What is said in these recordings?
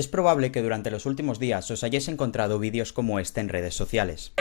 Es probable que durante los últimos días os hayáis encontrado vídeos como este en redes sociales.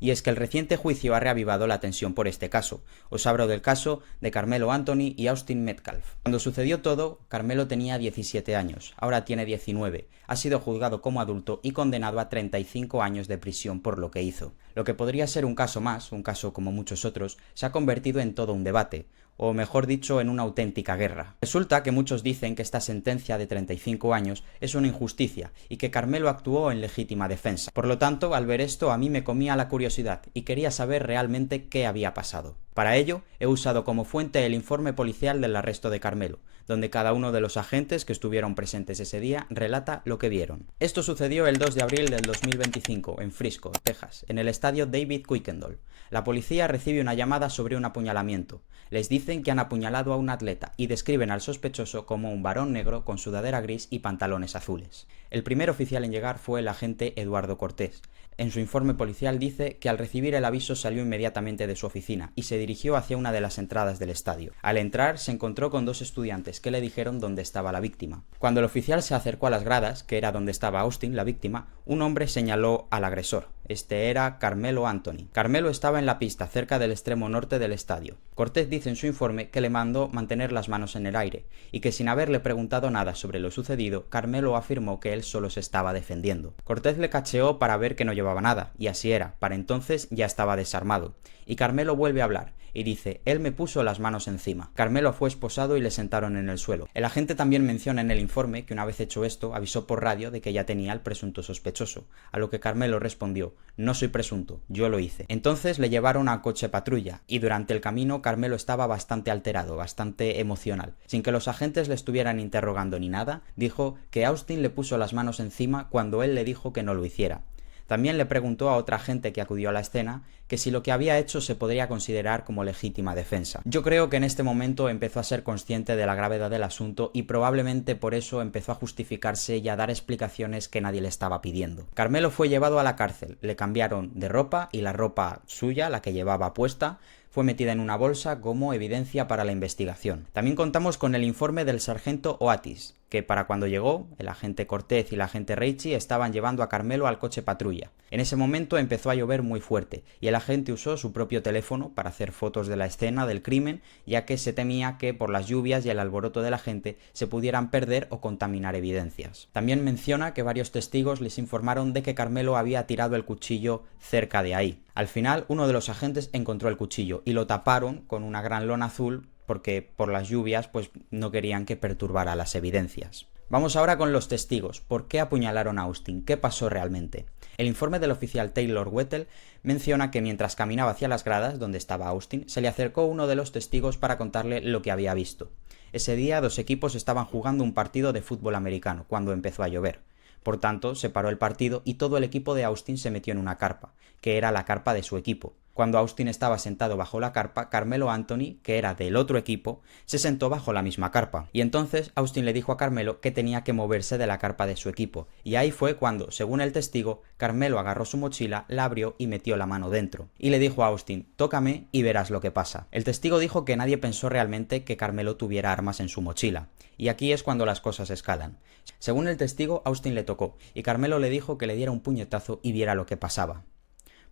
Y es que el reciente juicio ha reavivado la tensión por este caso. Os hablo del caso de Carmelo Anthony y Austin Metcalf. Cuando sucedió todo, Carmelo tenía 17 años, ahora tiene 19. Ha sido juzgado como adulto y condenado a 35 años de prisión por lo que hizo. Lo que podría ser un caso más, un caso como muchos otros, se ha convertido en todo un debate, o mejor dicho, en una auténtica guerra. Resulta que muchos dicen que esta sentencia de 35 años es una injusticia y que Carmelo actuó en legítima defensa. Por lo tanto, al ver esto, a mí me comía la curiosidad y quería saber realmente qué había pasado. Para ello, he usado como fuente el informe policial del arresto de Carmelo, donde cada uno de los agentes que estuvieron presentes ese día relata lo que vieron. Esto sucedió el 2 de abril del 2025, en Frisco, Texas, en el estadio David Kuykendall. La policía recibe una llamada sobre un apuñalamiento. Les dicen que han apuñalado a un atleta y describen al sospechoso como un varón negro con sudadera gris y pantalones azules. El primer oficial en llegar fue el agente Eduardo Cortés. En su informe policial dice que al recibir el aviso salió inmediatamente de su oficina y se dirigió hacia una de las entradas del estadio. Al entrar se encontró con dos estudiantes que le dijeron dónde estaba la víctima. Cuando el oficial se acercó a las gradas, que era donde estaba Austin, la víctima, un hombre señaló al agresor. Este era Carmelo Anthony. Carmelo estaba en la pista cerca del extremo norte del estadio. Cortés dice en su informe que le mandó mantener las manos en el aire y que sin haberle preguntado nada sobre lo sucedido, Carmelo afirmó que él solo se estaba defendiendo. Cortés le cacheó para ver que no llevaba nada, y así era. Para entonces ya estaba desarmado. Y Carmelo vuelve a hablar y dice: él me puso las manos encima. Carmelo fue esposado y le sentaron en el suelo. El agente también menciona en el informe que una vez hecho esto, avisó por radio de que ya tenía al presunto sospechoso, a lo que Carmelo respondió: no soy presunto, yo lo hice. Entonces le llevaron a coche patrulla, y durante el camino Carmelo estaba bastante alterado, bastante emocional. Sin que los agentes le estuvieran interrogando ni nada, dijo que Austin le puso las manos encima cuando él le dijo que no lo hiciera. También le preguntó a otra gente que acudió a la escena que si lo que había hecho se podría considerar como legítima defensa. Yo creo que en este momento empezó a ser consciente de la gravedad del asunto y probablemente por eso empezó a justificarse y a dar explicaciones que nadie le estaba pidiendo. Carmelo fue llevado a la cárcel, le cambiaron de ropa y la ropa suya, la que llevaba puesta, fue metida en una bolsa como evidencia para la investigación. También contamos con el informe del sargento Oatis, que para cuando llegó, el agente Cortés y la agente Reichi estaban llevando a Carmelo al coche patrulla. En ese momento empezó a llover muy fuerte y el agente usó su propio teléfono para hacer fotos de la escena del crimen, ya que se temía que por las lluvias y el alboroto de la gente se pudieran perder o contaminar evidencias. También menciona que varios testigos les informaron de que Carmelo había tirado el cuchillo cerca de ahí. Al final, uno de los agentes encontró el cuchillo y lo taparon con una gran lona azul porque por las lluvias pues no querían que perturbara las evidencias. Vamos ahora con los testigos. ¿Por qué apuñalaron a Austin? ¿Qué pasó realmente? El informe del oficial Taylor Wettel menciona que mientras caminaba hacia las gradas donde estaba Austin, se le acercó uno de los testigos para contarle lo que había visto. Ese día dos equipos estaban jugando un partido de fútbol americano cuando empezó a llover. Por tanto, se paró el partido y todo el equipo de Austin se metió en una carpa, que era la carpa de su equipo. Cuando Austin estaba sentado bajo la carpa, Carmelo Anthony, que era del otro equipo, se sentó bajo la misma carpa. Y entonces Austin le dijo a Carmelo que tenía que moverse de la carpa de su equipo. Y ahí fue cuando, según el testigo, Carmelo agarró su mochila, la abrió y metió la mano dentro. Y le dijo a Austin: tócame y verás lo que pasa. El testigo dijo que nadie pensó realmente que Carmelo tuviera armas en su mochila. Y aquí es cuando las cosas escalan. Según el testigo, Austin le tocó, y Carmelo le dijo que le diera un puñetazo y viera lo que pasaba.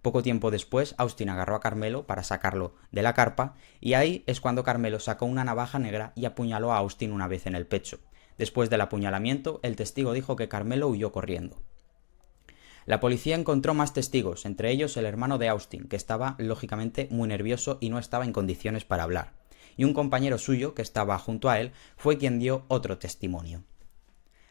Poco tiempo después, Austin agarró a Carmelo para sacarlo de la carpa, y ahí es cuando Carmelo sacó una navaja negra y apuñaló a Austin una vez en el pecho. Después del apuñalamiento, el testigo dijo que Carmelo huyó corriendo. La policía encontró más testigos, entre ellos el hermano de Austin, que estaba, lógicamente, muy nervioso y no estaba en condiciones para hablar. Y un compañero suyo, que estaba junto a él, fue quien dio otro testimonio.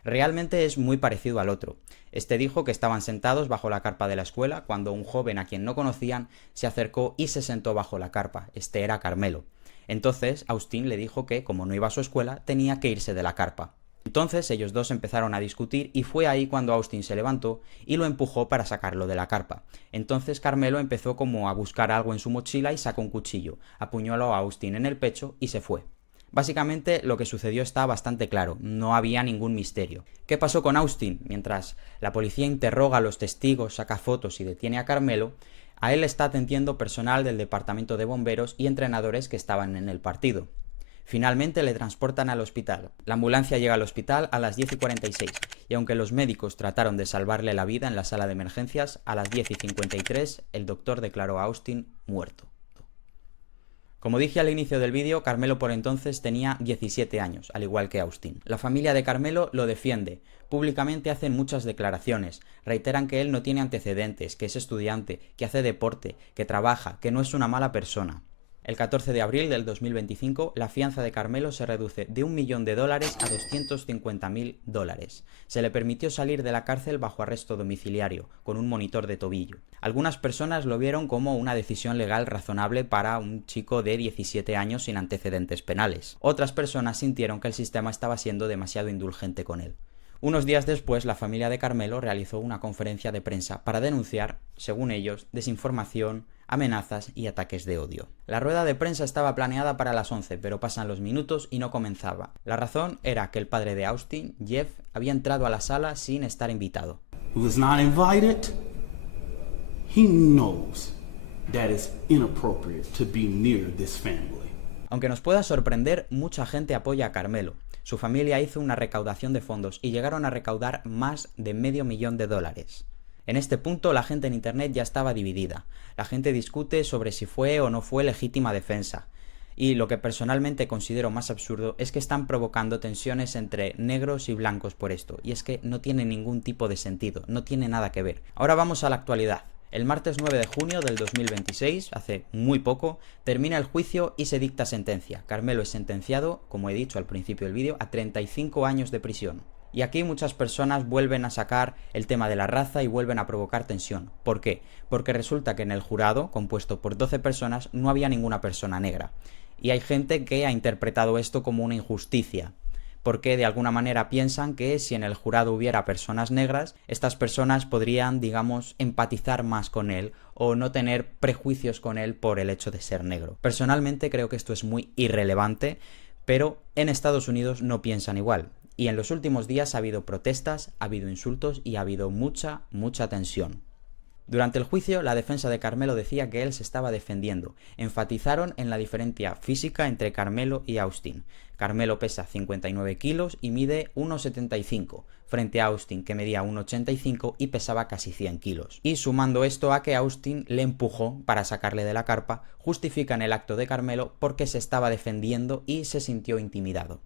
Realmente es muy parecido al otro. Este dijo que estaban sentados bajo la carpa de la escuela cuando un joven a quien no conocían se acercó y se sentó bajo la carpa. Este era Carmelo. Entonces Austin le dijo que, como no iba a su escuela, tenía que irse de la carpa. Entonces ellos dos empezaron a discutir y fue ahí cuando Austin se levantó y lo empujó para sacarlo de la carpa. Entonces Carmelo empezó como a buscar algo en su mochila y sacó un cuchillo, apuñaló a Austin en el pecho y se fue. Básicamente lo que sucedió está bastante claro, no había ningún misterio. ¿Qué pasó con Austin? Mientras la policía interroga a los testigos, saca fotos y detiene a Carmelo, a él está atendiendo personal del departamento de bomberos y entrenadores que estaban en el partido. Finalmente le transportan al hospital. La ambulancia llega al hospital a las 10:46 y aunque los médicos trataron de salvarle la vida en la sala de emergencias, a las 10:53 el doctor declaró a Austin muerto. Como dije al inicio del vídeo, Carmelo por entonces tenía 17 años, al igual que Austin. La familia de Carmelo lo defiende. Públicamente hacen muchas declaraciones, reiteran que él no tiene antecedentes, que es estudiante, que hace deporte, que trabaja, que no es una mala persona. El 14 de abril del 2025, la fianza de Carmelo se reduce de $1 millón a $250.000. Se le permitió salir de la cárcel bajo arresto domiciliario, con un monitor de tobillo. Algunas personas lo vieron como una decisión legal razonable para un chico de 17 años sin antecedentes penales. Otras personas sintieron que el sistema estaba siendo demasiado indulgente con él. Unos días después, la familia de Carmelo realizó una conferencia de prensa para denunciar, según ellos, desinformación, amenazas y ataques de odio. La rueda de prensa estaba planeada para las 11, pero pasan los minutos y no comenzaba. La razón era que el padre de Austin, Jeff, había entrado a la sala sin estar invitado. He was not invited. He knows that it's inappropriate to be near this family. Aunque nos pueda sorprender, mucha gente apoya a Carmelo. Su familia hizo una recaudación de fondos y llegaron a recaudar más de $500,000. En este punto la gente en internet ya estaba dividida. La gente discute sobre si fue o no fue legítima defensa. Y lo que personalmente considero más absurdo es que están provocando tensiones entre negros y blancos por esto. Y es que no tiene ningún tipo de sentido, no tiene nada que ver. Ahora vamos a la actualidad. El martes 9 de junio del 2026, hace muy poco, termina el juicio y se dicta sentencia. Carmelo es sentenciado, como he dicho al principio del vídeo, a 35 años de prisión. Y aquí muchas personas vuelven a sacar el tema de la raza y vuelven a provocar tensión. ¿Por qué? Porque resulta que en el jurado, compuesto por 12 personas, no había ninguna persona negra. Y hay gente que ha interpretado esto como una injusticia, porque de alguna manera piensan que si en el jurado hubiera personas negras, estas personas podrían, digamos, empatizar más con él o no tener prejuicios con él por el hecho de ser negro. Personalmente creo que esto es muy irrelevante, pero en Estados Unidos no piensan igual. Y en los últimos días ha habido protestas, ha habido insultos y ha habido mucha tensión. Durante el juicio, la defensa de Carmelo decía que él se estaba defendiendo. Enfatizaron en la diferencia física entre Carmelo y Austin. Carmelo pesa 59 kilos y mide 1,75, frente a Austin que medía 1,85 y pesaba casi 100 kilos. Y sumando esto a que Austin le empujó para sacarle de la carpa, justifican el acto de Carmelo porque se estaba defendiendo y se sintió intimidado.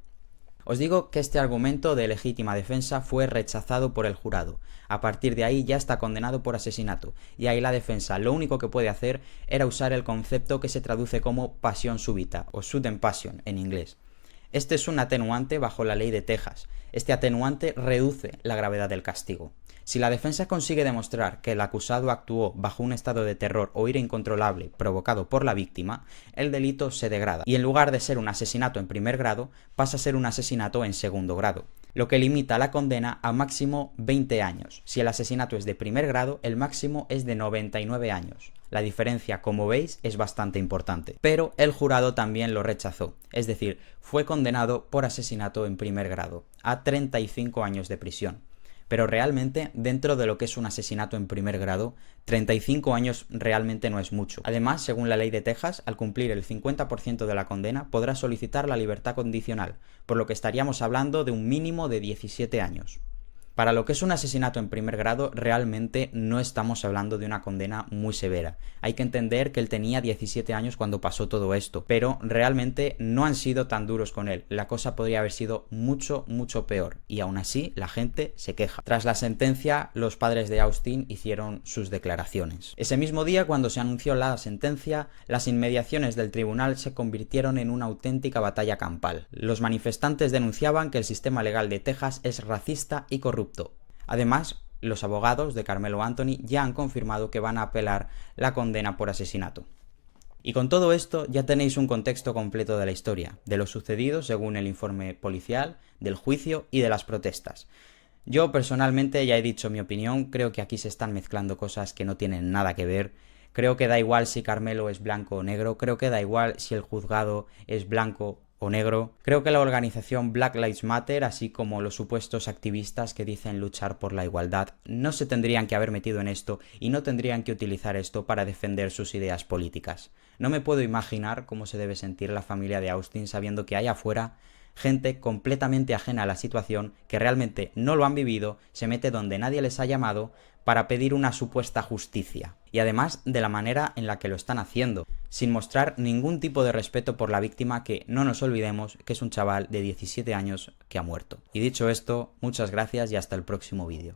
Os digo que este argumento de legítima defensa fue rechazado por el jurado. A partir de ahí ya está condenado por asesinato, y ahí la defensa lo único que puede hacer era usar el concepto que se traduce como pasión súbita, o sudden passion en inglés. Este es un atenuante bajo la ley de Texas. Este atenuante reduce la gravedad del castigo. Si la defensa consigue demostrar que el acusado actuó bajo un estado de terror o ira incontrolable provocado por la víctima, el delito se degrada y en lugar de ser un asesinato en primer grado, pasa a ser un asesinato en segundo grado, lo que limita la condena a máximo 20 años. Si el asesinato es de primer grado, el máximo es de 99 años. La diferencia, como veis, es bastante importante. Pero el jurado también lo rechazó, es decir, fue condenado por asesinato en primer grado a 35 años de prisión. Pero realmente, dentro de lo que es un asesinato en primer grado, 35 años realmente no es mucho. Además, según la ley de Texas, al cumplir el 50% de la condena, podrá solicitar la libertad condicional, por lo que estaríamos hablando de un mínimo de 17 años. Para lo que es un asesinato en primer grado, realmente no estamos hablando de una condena muy severa. Hay que entender que él tenía 17 años cuando pasó todo esto, pero realmente no han sido tan duros con él. La cosa podría haber sido mucho peor, y aún así la gente se queja. Tras la sentencia, los padres de Austin hicieron sus declaraciones. Ese mismo día, cuando se anunció la sentencia, las inmediaciones del tribunal se convirtieron en una auténtica batalla campal. Los manifestantes denunciaban que el sistema legal de Texas es racista y corrupto. Además, los abogados de Carmelo Anthony ya han confirmado que van a apelar la condena por asesinato. Y con todo esto ya tenéis un contexto completo de la historia, de lo sucedido según el informe policial, del juicio y de las protestas. Yo personalmente ya he dicho mi opinión, creo que aquí se están mezclando cosas que no tienen nada que ver. Creo que da igual si Carmelo es blanco o negro, creo que da igual si el juzgado es blanco o negro. Creo que la organización Black Lives Matter, así como los supuestos activistas que dicen luchar por la igualdad, no se tendrían que haber metido en esto y no tendrían que utilizar esto para defender sus ideas políticas. No me puedo imaginar cómo se debe sentir la familia de Austin sabiendo que hay afuera gente completamente ajena a la situación, que realmente no lo han vivido, se mete donde nadie les ha llamado para pedir una supuesta justicia. Y además de la manera en la que lo están haciendo, sin mostrar ningún tipo de respeto por la víctima, que no nos olvidemos que es un chaval de 17 años que ha muerto. Y dicho esto, muchas gracias y hasta el próximo vídeo.